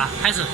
好，开始。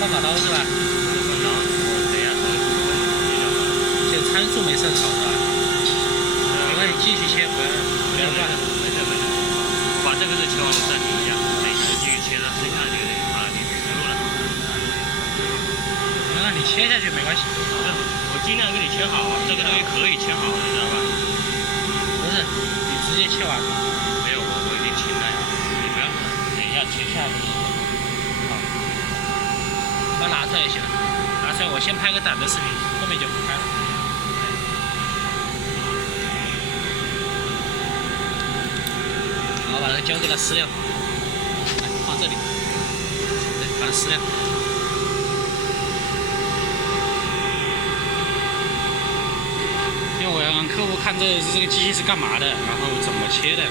换把刀是吧？换刀，等一下，这参数没设好是吧？没关系，继续切，不要乱。没事。我把这个是切完，暂停一下，等一下继续切了，剩下就得把你输入了。没让你切下去没关系，我尽量给你切好，这个东西可以切好的，知道吧？不是，你直接切完。没有，我已经清了呀，你不要，等一下切下去。把它拿出来也行，拿出来我先拍个短的视频，后面就不拍了。好，把这个胶给它撕掉，来放这里，对，把它撕掉。因为我要让客户看这个机器是干嘛的，然后怎么切的。